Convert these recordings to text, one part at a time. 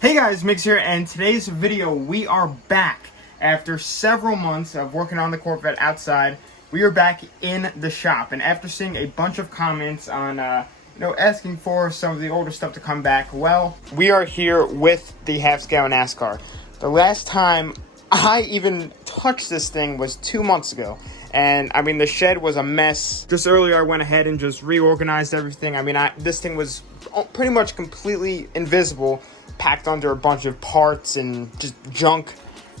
Hey guys, Mix here, and today's video we are back after several months of working on the Corvette outside. We are back in the shop, and after seeing a bunch of comments on asking for some of the older stuff to come back, well, we are here with the half-scale NASCAR. The last time I even touched this thing was 2 months ago. And I mean, the shed was a mess. Just earlier I went ahead and just reorganized everything. I mean, this thing was pretty much completely invisible, packed under a bunch of parts and just junk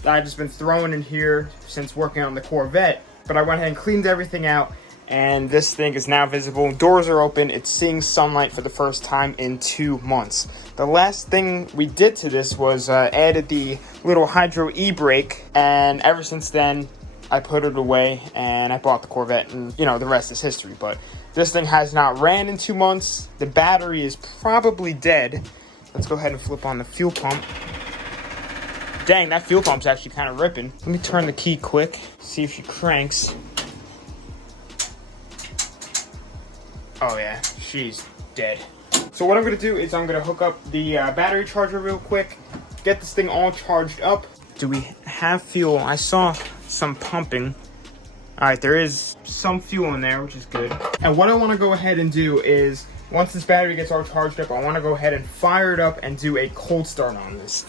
that I've just been throwing in here since working on the Corvette. But I went ahead and cleaned everything out, and this thing is now visible. Doors are open. It's seeing sunlight for the first time in 2 months. The last thing we did to this was added the little hydro e-brake, and ever since then I put it away and I bought the Corvette, and the rest is history. But this thing has not ran in 2 months. The battery is probably dead. Let's go ahead and flip on the fuel pump. Dang, that fuel pump's actually kind of ripping. Let me turn the key quick, see if she cranks. Oh yeah, she's dead. So what I'm gonna do is I'm gonna hook up the battery charger real quick, get this thing all charged up. Do we have fuel? I saw some pumping. All right, there is some fuel in there, which is good. And what I want to go ahead and do is, once this battery gets all charged up, I want to go ahead and fire it up and do a cold start on this.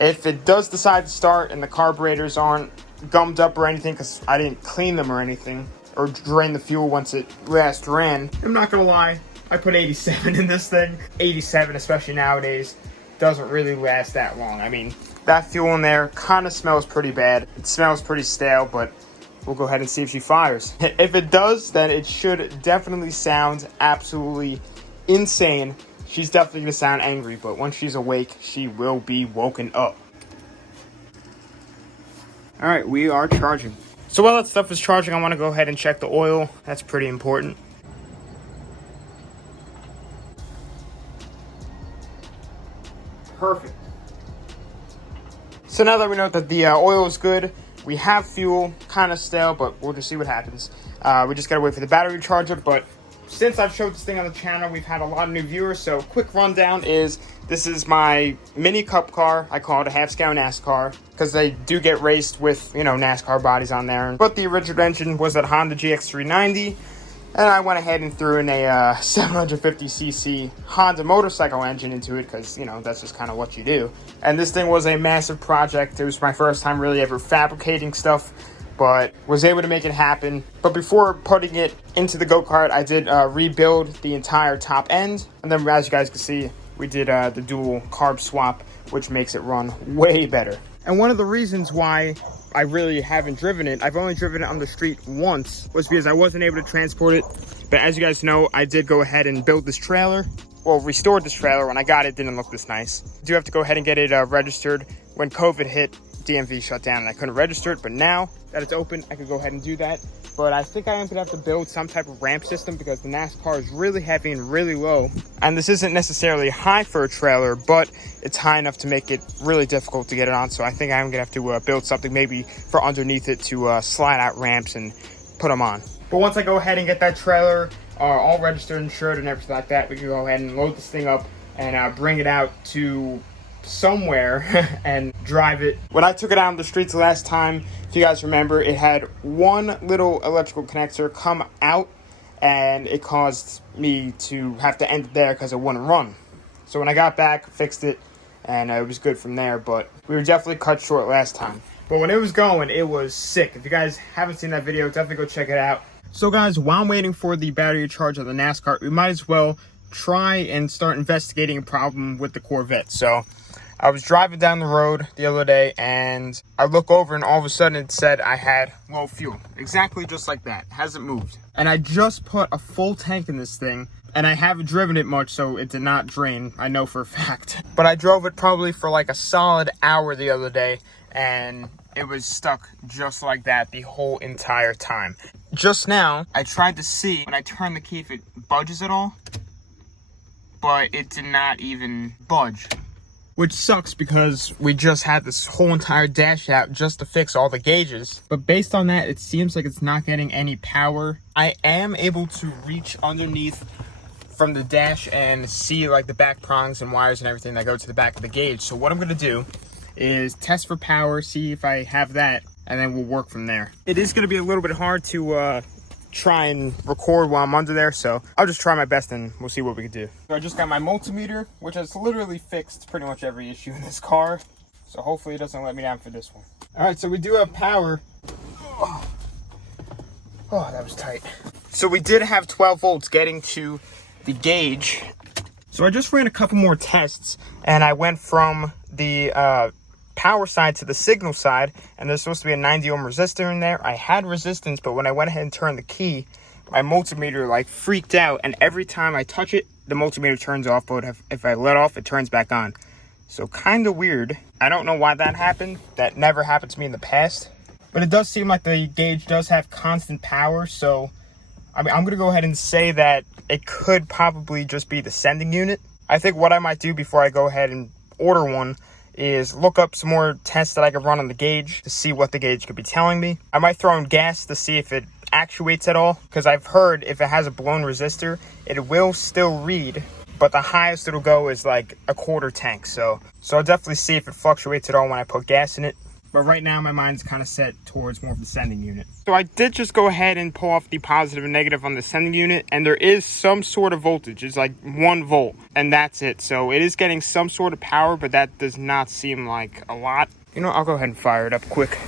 If it does decide to start and the carburetors aren't gummed up or anything, because I didn't clean them or anything, or drain the fuel once it last ran, I'm not gonna lie, I put 87 in this thing. 87, especially nowadays, doesn't really last that long. I mean, that fuel in there kind of smells pretty bad. It smells pretty stale, but we'll go ahead and see if she fires. If it does, then it should definitely sound absolutely insane. She's definitely gonna sound angry, but once she's awake, she will be woken up. All right, we are charging. So while that stuff is charging, I want to go ahead and check the oil. That's pretty important. Perfect. So now that we know that the oil is good, we have fuel, kind of stale, but we'll just see what happens. We just gotta wait for the battery to charge up, but since I've showed this thing on the channel, we've had a lot of new viewers, so quick rundown is, this is my mini cup car. I call it a half-scale NASCAR, because they do get raced with, NASCAR bodies on there. But the original engine was that Honda GX390, and I went ahead and threw in a 750cc Honda motorcycle engine into it, because, that's just kind of what you do. And this thing was a massive project. It was my first time really ever fabricating stuff, but was able to make it happen. But before putting it into the go-kart, I did rebuild the entire top end. And then, as you guys can see, we did the dual carb swap, which makes it run way better. And one of the reasons why I really haven't driven it, I've only driven it on the street once, was because I wasn't able to transport it. But as you guys know, I did go ahead and build this trailer. Well, restored this trailer. When I got it, it didn't look this nice. I do have to go ahead and get it registered. When COVID hit, DMV shut down and I couldn't register it, but now that it's open, I could go ahead and do that. But I think I am gonna have to build some type of ramp system, because the NASCAR is really heavy and really low. And this isn't necessarily high for a trailer, but it's high enough to make it really difficult to get it on. So I think I'm gonna have to build something maybe for underneath it to slide out ramps and put them on. But once I go ahead and get that trailer all registered, insured, and everything like that, we can go ahead and load this thing up and bring it out to somewhere and drive it. When I took it out on the streets last time, if you guys remember, it had one little electrical connector come out, and it caused me to have to end it there because it wouldn't run. So when I got back, fixed it, and it was good from there. But we were definitely cut short last time. But when it was going, it was sick. If you guys haven't seen that video, definitely go check it out. So guys, while I'm waiting for the battery charge of the NASCAR, we might as well try and start investigating a problem with the Corvette. So I was driving down the road the other day, and I look over, and all of a sudden it said I had low fuel. Exactly just like that. Hasn't moved. And I just put a full tank in this thing, and I haven't driven it much, so it did not drain. I know for a fact. But I drove it probably for like a solid hour the other day, and it was stuck just like that the whole entire time. Just now, I tried to see when I turn the key if it budges at all, but it did not even budge. Which sucks, because we just had this whole entire dash out just to fix all the gauges. But based on that, it seems like it's not getting any power. I am able to reach underneath from the dash and see like the back prongs and wires and everything that go to the back of the gauge. So what I'm gonna do is test for power, see if I have that, and then we'll work from there. It is gonna be a little bit hard to try and record while I'm under there, so I'll just try my best and we'll see what we can do. So I just got my multimeter, which has literally fixed pretty much every issue in this car, so hopefully it doesn't let me down for this one. All right, so we do have power. Oh, that was tight. So we did have 12 volts getting to the gauge. So I just ran a couple more tests, and I went from the power side to the signal side, and there's supposed to be a 90 ohm resistor in there. I had resistance, but when I went ahead and turned the key, my multimeter like freaked out, and every time I touch it, the multimeter turns off, but if I let off, it turns back on. So kind of weird. I don't know why that happened. That never happened to me in the past. But it does seem like the gauge does have constant power, so I mean, I'm going to go ahead and say that it could probably just be the sending unit. I think what I might do before I go ahead and order one is look up some more tests that I could run on the gauge to see what the gauge could be telling me. I might throw in gas to see if it actuates at all, because I've heard if it has a blown resistor, it will still read, but the highest it'll go is like a quarter tank. So I'll definitely see if it fluctuates at all when I put gas in it. But right now my mind's kind of set towards more of the sending unit. So I did just go ahead and pull off the positive and negative on the sending unit, and there is some sort of voltage. It's like 1 volt, and that's it. So it is getting some sort of power, but that does not seem like a lot. You know, I'll go ahead and fire it up quick.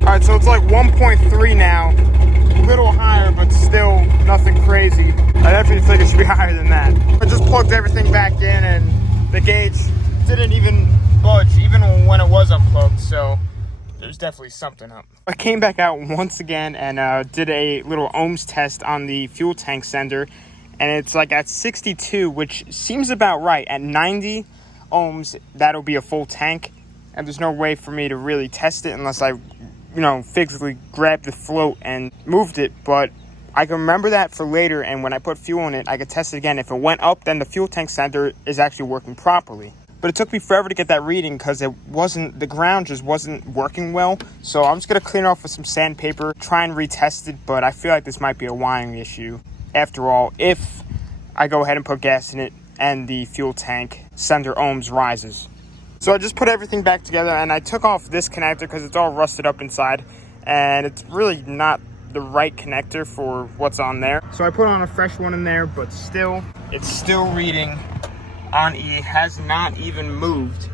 All right, so it's like 1.3 now. A little higher, but still nothing crazy. I definitely think it should be higher than that. I just plugged everything back in, and the gauge didn't even budge, even when it was unplugged, so there's definitely something up. I came back out once again and did a little ohms test on the fuel tank sender, and it's like at 62, which seems about right. At 90 ohms, that'll be a full tank, and there's no way for me to really test it unless I physically grabbed the float and moved it, but I can remember that for later, and when I put fuel in it, I could test it again. If it went up, then the fuel tank sender is actually working properly. But it took me forever to get that reading because the ground just wasn't working well. So I'm just gonna clean it off with some sandpaper, try and retest it, but I feel like this might be a wiring issue after all, if I go ahead and put gas in it and the fuel tank sender ohms rises. So I just put everything back together, and I took off this connector because it's all rusted up inside, and it's really not the right connector for what's on there. So I put on a fresh one in there, but still, it's still reading on E, has not even moved.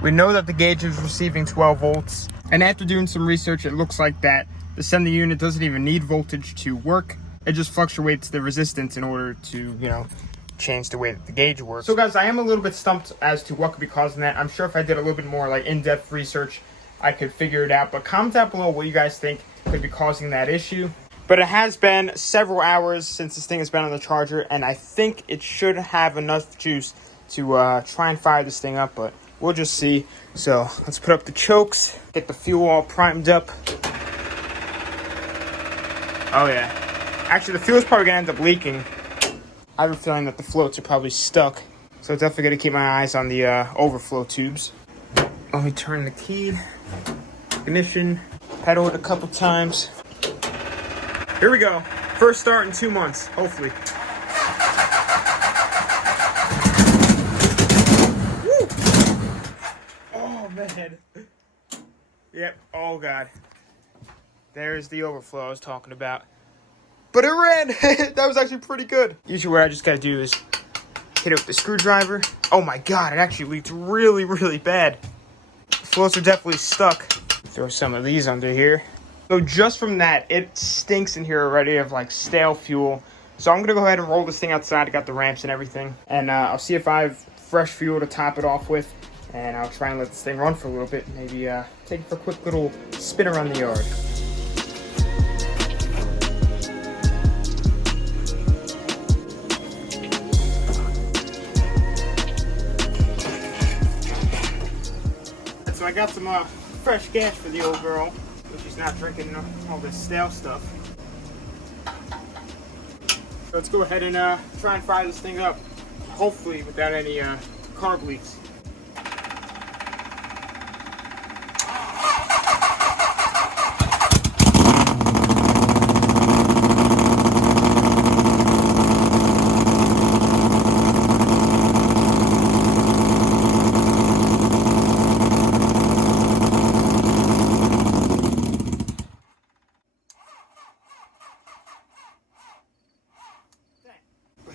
We know that the gauge is receiving 12 volts, and after doing some research, it looks like that the sending unit doesn't even need voltage to work. It just fluctuates the resistance in order to, change the way that the gauge works. So guys, I am a little bit stumped as to what could be causing that. I'm sure if I did a little bit more like in-depth research, I could figure it out, but comment down below what you guys think could be causing that issue. But it has been several hours since this thing has been on the charger, and I think it should have enough juice to try and fire this thing up, but we'll just see. So let's put up the chokes, get the fuel all primed up. Oh yeah, actually the fuel's probably gonna end up leaking. I have a feeling that the floats are probably stuck, so definitely gonna keep my eyes on the overflow tubes. Let me turn the key, ignition, pedal it a couple times. Here we go. First start in 2 months, hopefully. Woo! Oh man. Yep, oh god. There's the overflow I was talking about. But it ran! That was actually pretty good. Usually what I just gotta do is hit it with the screwdriver. Oh my god, it actually leaked really, really bad. Floats are definitely stuck. Throw some of these under here. So just from that, it stinks in here already of like stale fuel. So I'm gonna go ahead and roll this thing outside. I got the ramps and everything. And I'll see if I have fresh fuel to top it off with. And I'll try and let this thing run for a little bit. Maybe take it for a quick little spin around the yard. So I got some fresh gas for the old girl, so she's not drinking all this stale stuff. So let's go ahead and try and fire this thing up, hopefully without any carb leaks.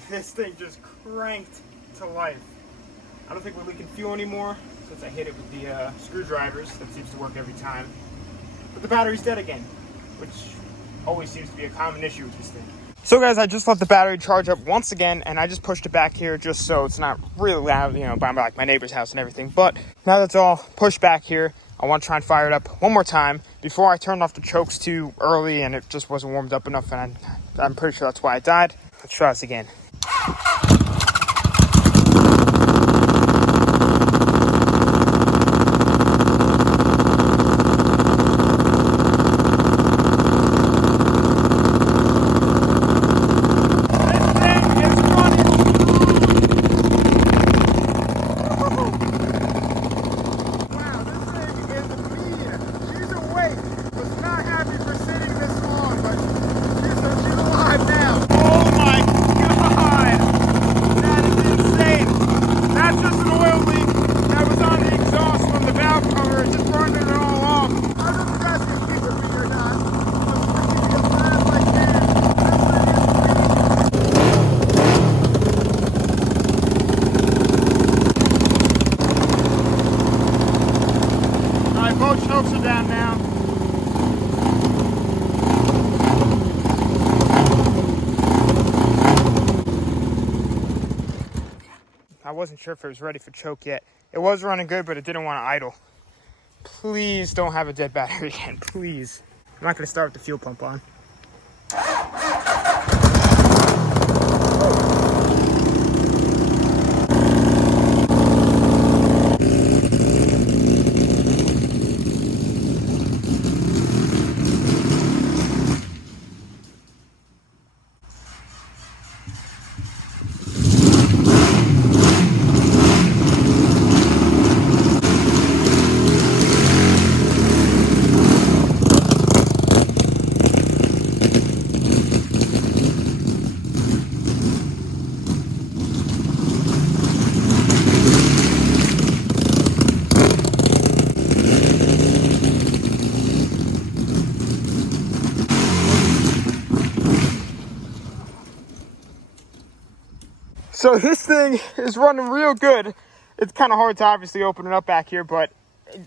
this thing just cranked to life. I don't think we're leaking fuel anymore since I hit it with the screwdrivers. That seems to work every time. But the battery's dead again, which always seems to be a common issue with this thing. So guys, I just let the battery charge up once again, and I just pushed it back here just so it's not really loud, you know, by like my neighbor's house and everything. But now that's all pushed back here, I want to try and fire it up one more time before I turned off the chokes too early and it just wasn't warmed up enough, and I'm pretty sure that's why it died. Let's try this again. Chokes are down now. I wasn't sure if it was ready for choke yet. It was running good, but it didn't want to idle. Please don't have a dead battery again, please. I'm not going to start with the fuel pump on. So this thing is running real good. It's kind of hard to obviously open it up back here, but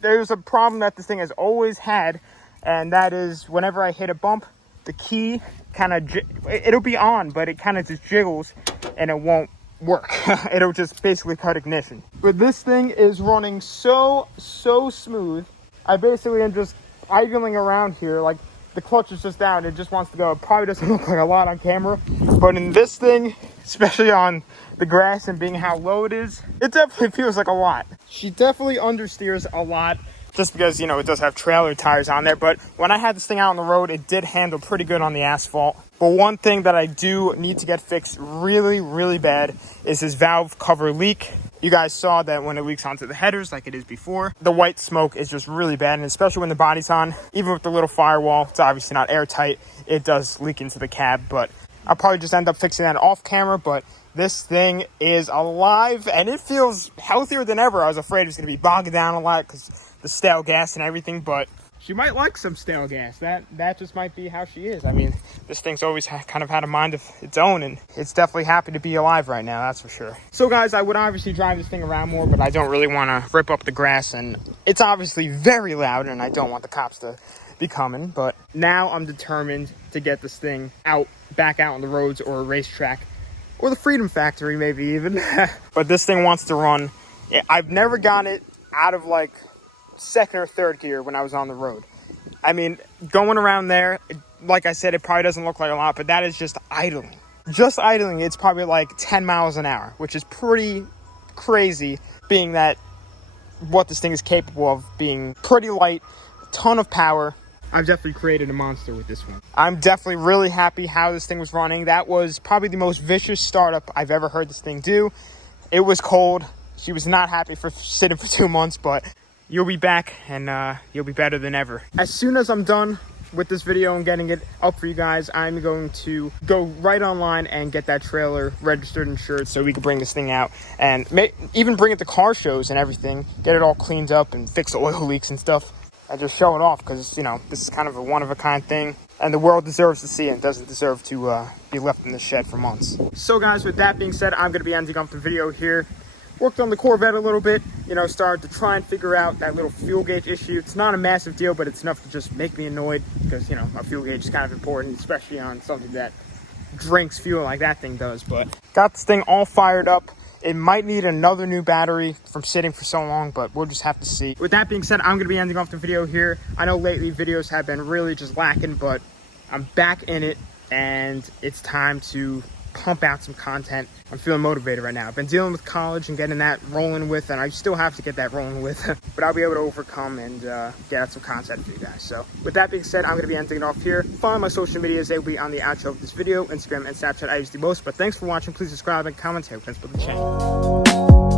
there's a problem that this thing has always had, and that is whenever I hit a bump, the key kind of, it'll be on, but it kind of just jiggles and it won't work. It'll just basically cut ignition. But this thing is running so smooth. I basically am just idling around here, like the clutch is just down, it just wants to go. It probably doesn't look like a lot on camera, but in this thing, especially on the grass and being how low it is, it definitely feels like a lot. She definitely understeers a lot just because, you know, it does have trailer tires on there, but when I had this thing out on the road, it did handle pretty good on the asphalt. But one thing that I do need to get fixed really bad is this valve cover leak. You guys saw that when it leaks onto the headers like it is before. The white smoke is just really bad, and especially when the body's on, even with the little firewall, it's obviously not airtight, it does leak into the cab. But I'll probably just end up fixing that off camera, but this thing is alive and it feels healthier than ever. I was afraid it was going to be bogged down a lot because the stale gas and everything, but she might like some stale gas. That just might be how she is. I mean, this thing's always kind of had a mind of its own, and it's definitely happy to be alive right now, that's for sure. So guys, I would obviously drive this thing around more, but I don't really want to rip up the grass, and it's obviously very loud, and I don't want the cops to be coming. But now I'm determined to get this thing back out on the roads or a racetrack, or the Freedom Factory maybe even. But this thing wants to run. I've never got it out of like second or third gear when I was on the road. I mean, going around there, like I said, it probably doesn't look like a lot, but that is just idling. Just idling, it's probably like 10 miles an hour, which is pretty crazy, being that what this thing is capable of being pretty light, a ton of power. I've definitely created a monster with this one. I'm definitely really happy how this thing was running. That was probably the most vicious startup I've ever heard this thing do. It was cold. She was not happy for sitting for 2 months, but you'll be back and you'll be better than ever. As soon as I'm done with this video and getting it up for you guys, I'm going to go right online and get that trailer registered and insured so we can bring this thing out and even bring it to car shows and everything, get it all cleaned up and fix the oil leaks and stuff. I just show it off because, you know, this is kind of a one-of-a-kind thing. and the world deserves to see it and doesn't deserve to be left in the shed for months. So guys, with that being said, I'm going to be ending off the video here. Worked on the Corvette a little bit, you know, started to try and figure out that little fuel gauge issue. It's not a massive deal, but it's enough to just make me annoyed because, you know, a fuel gauge is kind of important, especially on something that drinks fuel like that thing does. But got this thing all fired up. It might need another new battery from sitting for so long, but we'll just have to see. With that being said, I'm going to be ending off the video here. I know lately videos have been really just lacking, but I'm back in it, and it's time to pump out some content. I'm feeling motivated right now. I've been dealing with college and getting that rolling with, and I still have to get that rolling with, but I'll be able to overcome and get out some content for you guys. So with that being said, I'm going to be ending it off here. Follow my social medias. They will be on the outro of this video. Instagram and Snapchat I use the most, but thanks for watching. Please subscribe and comment. Help friends build the channel.